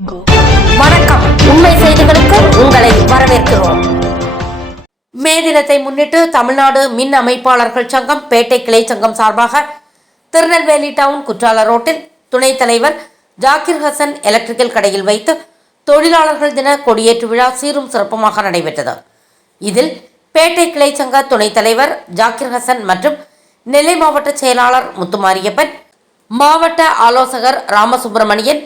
வணக்கம். உண்மை செய்திகளுக்கு உங்களை வரவேற்கிறோம். மே தினத்தை முன்னிட்டு தமிழ்நாடு மின் அமைப்பாளர்கள் சங்கம் பேட்டை கிளை சங்கம் சார்பாக திருநெல்வேலி டவுன் குற்றால ரோட்டில் துணைத் தலைவர் ஜாகிர் ஹசன் எலக்ட்ரிக்கல் கடையில் வைத்து தொழிலாளர்கள் தின கொடியேற்று விழா சீரும் சிறப்புமாக நடைபெற்றது. இதில் பேட்டை கிளை சங்க துணைத் தலைவர் ஜாகிர் ஹசன் மற்றும் நெல்லை மாவட்ட செயலாளர் முத்துமாரியப்பன், மாவட்ட ஆலோசகர் ராமசுப்பிரமணியன்,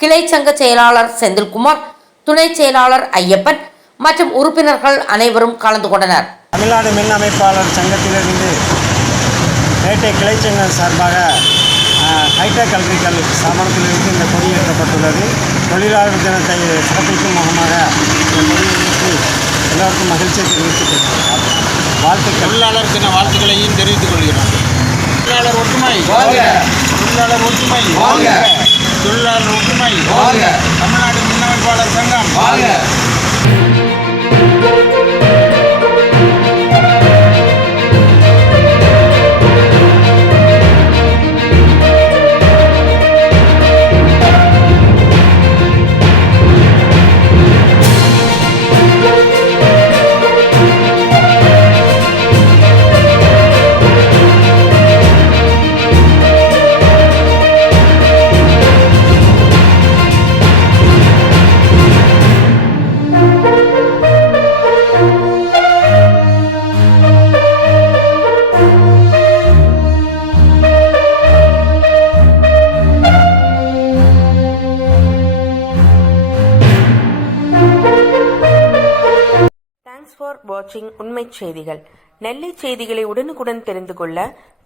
கிளை சங்க செயலாளர் செந்தில்குமார், துணை செயலாளர் ஐயப்பன் மற்றும் உறுப்பினர்கள் அனைவரும் கலந்து கொண்டனர். தமிழ்நாடு மின் அமைப்பாளர் சங்கத்திலிருந்து பேட்டை கிளை சங்கம் சார்பாக ஹைடெக் எலக்ட்ரிக்கல் ஸ்தாபனத்திலிருந்து இந்த கொடியேற்றப்பட்டுள்ளது. தொழிலாளர் தினத்தை சிறப்பிக்கும் முகமாக இந்த கொடியேற்றி எல்லோருக்கும் மகிழ்ச்சியை தெரிவித்துக் கொள்கிறோம். வாழ்த்துக்கள். தொழிலாளர் தின வாழ்த்துக்களையும் தெரிவித்துக் கொள்கிறோம். தொழிலாளர் ஒற்றுமை, தொழிலாளர் ஒற்றுமை, தொழிலாளர் ஒற்றுமை, தமிழ்நாடு மின் அமைப்பாளர் சங்கம். Thanks for watching உண்மை செய்திகள். நெல்லை செய்திகளை உடனுக்குடன் தெரிந்து கொள்ள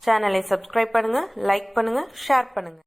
சேனலை சப்ஸ்கிரைப் பண்ணுங்க, லைக் பண்ணுங்க, ஷேர் பண்ணுங்க.